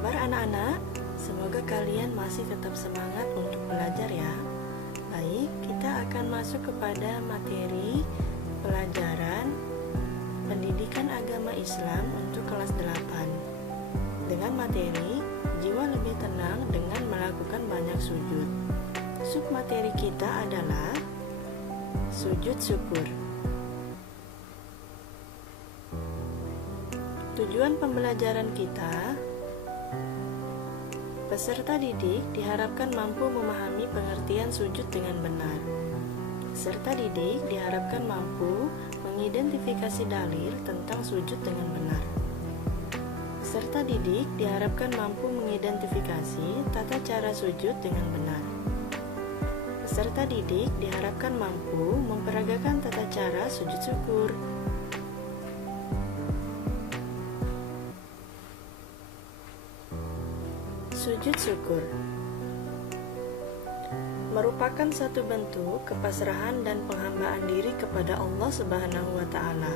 kabar anak-anak? Semoga kalian masih tetap semangat untuk belajar ya. Baik, kita akan masuk kepada materi pelajaran pendidikan agama Islam untuk kelas 8 dengan materi jiwa lebih tenang dengan melakukan banyak sujud. Submateri kita adalah sujud syukur. Tujuan pembelajaran kita, peserta didik diharapkan mampu memahami pengertian sujud dengan benar. Peserta didik diharapkan mampu mengidentifikasi dalil tentang sujud dengan benar. Peserta didik diharapkan mampu mengidentifikasi tata cara sujud dengan benar. Peserta didik diharapkan mampu memperagakan tata cara sujud syukur. Sujud syukur merupakan satu bentuk kepasrahan dan penghambaan diri kepada Allah Subhanahu wa Ta'ala.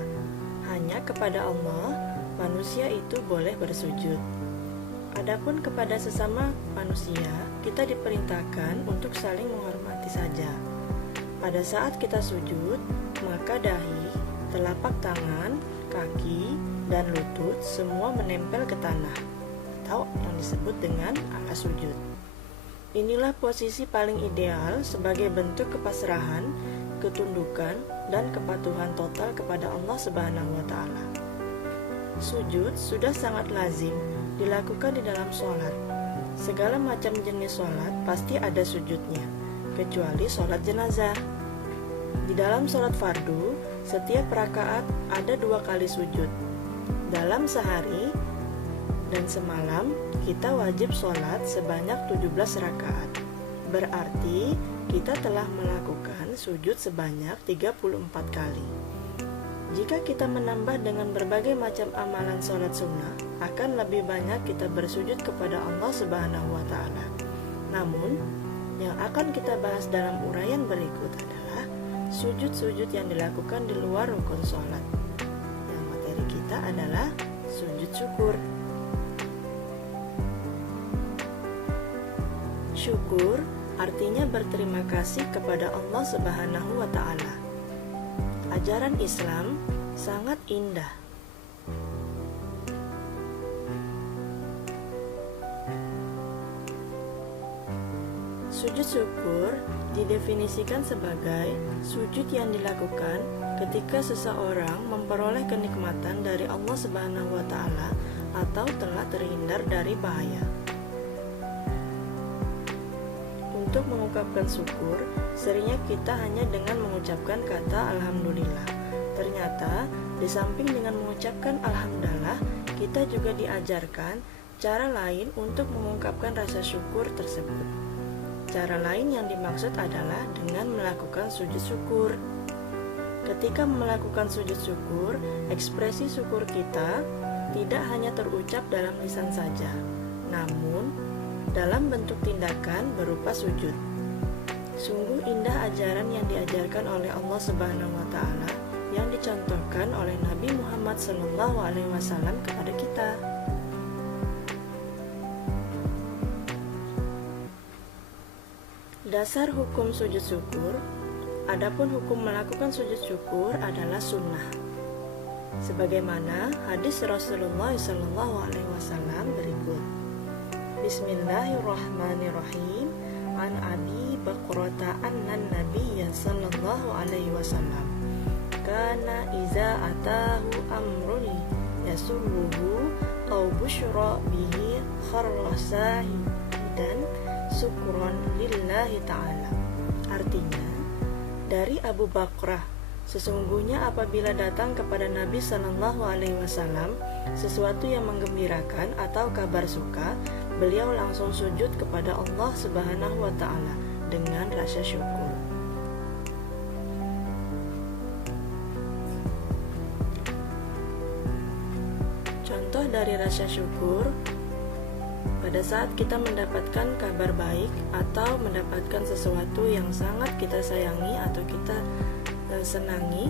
Hanya kepada Allah manusia itu boleh bersujud. Adapun kepada sesama manusia, kita diperintahkan untuk saling menghormati saja. Pada saat kita sujud, maka dahi, telapak tangan, kaki, dan lutut semua menempel ke tanah, atau yang disebut dengan alas sujud. Inilah posisi paling ideal sebagai bentuk kepasrahan, ketundukan, dan kepatuhan total kepada Allah Subhanahu wa Ta'ala. Sujud sudah sangat lazim dilakukan di dalam sholat. Segala macam jenis sholat pasti ada sujudnya, kecuali sholat jenazah. Di dalam sholat fardu, setiap rakaat ada 2 kali sujud. Dalam sehari dan semalam kita wajib sholat sebanyak 17 rakaat. Berarti kita telah melakukan sujud sebanyak 34 kali. Jika kita menambah dengan berbagai macam amalan sholat sunnah, akan lebih banyak kita bersujud kepada Allah Subhanahu wa Ta'ala. Namun, yang akan kita bahas dalam uraian berikut adalah sujud-sujud yang dilakukan di luar rukun sholat. Yang materi kita adalah sujud syukur. Syukur artinya berterima kasih kepada Allah Subhanahu wa Ta'ala. Ajaran Islam sangat indah. Sujud syukur didefinisikan sebagai sujud yang dilakukan ketika seseorang memperoleh kenikmatan dari Allah Subhanahu wa Ta'ala atau telah terhindar dari bahaya. Untuk mengungkapkan syukur, seringnya kita hanya dengan mengucapkan kata Alhamdulillah. Ternyata, di samping dengan mengucapkan Alhamdulillah, kita juga diajarkan cara lain untuk mengungkapkan rasa syukur tersebut. Cara lain yang dimaksud adalah dengan melakukan sujud syukur. Ketika melakukan sujud syukur, ekspresi syukur kita tidak hanya terucap dalam lisan saja, namun dalam bentuk tindakan berupa sujud. Sungguh indah ajaran yang diajarkan oleh Allah Subhanahu wa Ta'ala yang dicontohkan oleh Nabi Muhammad SAW kepada kita. Dasar hukum sujud syukur. Adapun hukum melakukan sujud syukur adalah sunnah. Sebagaimana hadis Rasulullah SAW berikut. Bismillahirrahmanirrahim. An Abi Bakrata anna Nabiyya sallallahu alaihi wasallam kana iza atahu amrun yasurruhu aw busyra bihi kharra sahidan syukran lillahi ta'ala. Artinya, dari Abu Bakrah, sesungguhnya apabila datang kepada Nabi sallallahu alaihi wasallam sesuatu yang menggembirakan atau kabar suka, beliau langsung sujud kepada Allah Subhanahu wa Ta'ala dengan rasa syukur. Contoh dari rasa syukur, pada saat kita mendapatkan kabar baik atau mendapatkan sesuatu yang sangat kita sayangi atau kita senangi,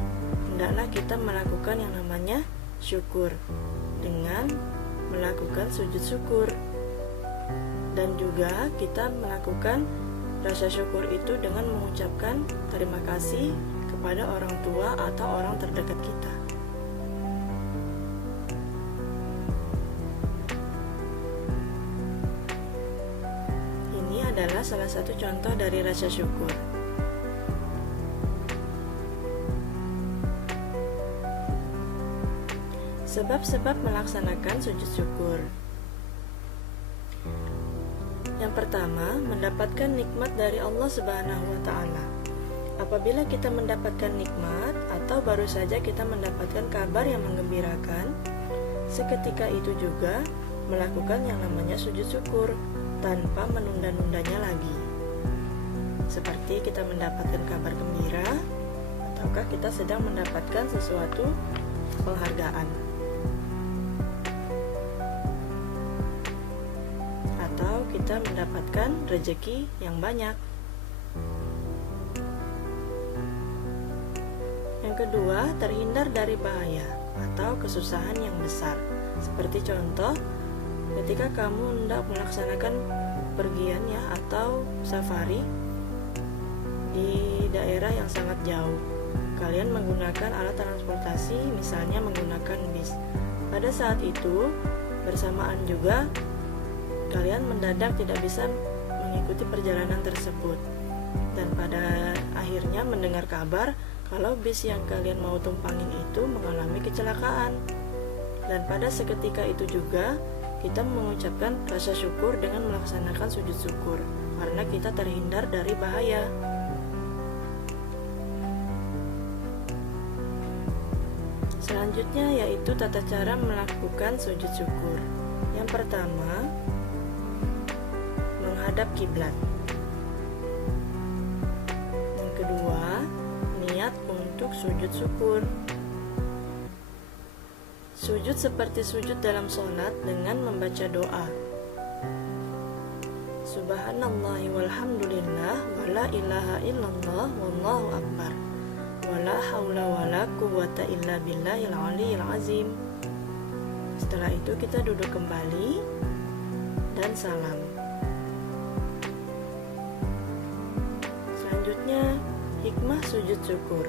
hendaklah kita melakukan yang namanya syukur dengan melakukan sujud syukur. Dan juga kita melakukan rasa syukur itu dengan mengucapkan terima kasih kepada orang tua atau orang terdekat kita. Ini adalah salah satu contoh dari rasa syukur. Sebab-sebab melaksanakan sujud syukur. Yang pertama, mendapatkan nikmat dari Allah Subhanahu wa Ta'ala. Apabila kita mendapatkan nikmat atau baru saja kita mendapatkan kabar yang menggembirakan, seketika itu juga melakukan yang namanya sujud syukur tanpa menunda-nundanya lagi. Seperti kita mendapatkan kabar gembira, ataukah kita sedang mendapatkan sesuatu penghargaan, atau kita mendapatkan rezeki yang banyak. Yang kedua, terhindar dari bahaya atau kesusahan yang besar. Seperti contoh, ketika kamu hendak melaksanakan pergian atau safari di daerah yang sangat jauh, kalian menggunakan alat transportasi, misalnya menggunakan bis. Pada saat itu, bersamaan juga kalian mendadak tidak bisa mengikuti perjalanan tersebut, dan pada akhirnya mendengar kabar kalau bis yang kalian mau tumpangin itu mengalami kecelakaan. Dan pada seketika itu juga kita mengucapkan rasa syukur dengan melaksanakan sujud syukur, karena kita terhindar dari bahaya. Selanjutnya yaitu tata cara melakukan sujud syukur. Yang pertama, menghadap kiblat. Yang kedua, niat untuk sujud syukur. Sujud seperti sujud dalam sholat dengan membaca doa. Subhanallah walhamdulillah wala ilaha illallah wallahu akbar wala haula wala quwwata illa billahil aliyil azim. Setelah itu kita duduk kembali dan salam. Selanjutnya, hikmah sujud syukur.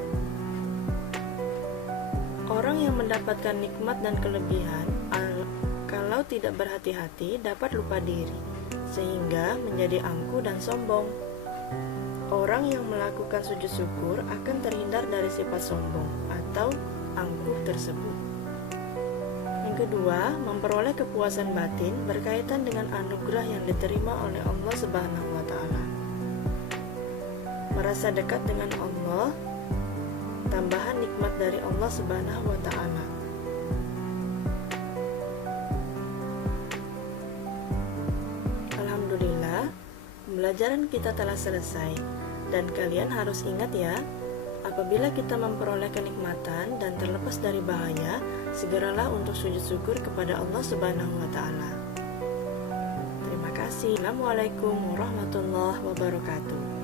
Orang yang mendapatkan nikmat dan kelebihan, kalau tidak berhati-hati dapat lupa diri, sehingga menjadi angkuh dan sombong. Orang yang melakukan sujud syukur akan terhindar dari sifat sombong atau angkuh tersebut. Yang kedua, memperoleh kepuasan batin berkaitan dengan anugerah yang diterima oleh Allah Subhanahu wa Ta'ala. Merasa dekat dengan Allah, tambahan nikmat dari Allah Subhanahu wa Ta'ala. Alhamdulillah, pembelajaran kita telah selesai, dan kalian harus ingat ya, apabila kita memperoleh kenikmatan dan terlepas dari bahaya, segeralah untuk sujud syukur kepada Allah Subhanahu wa Ta'ala. Terima kasih. Assalamualaikum warahmatullahi wabarakatuh.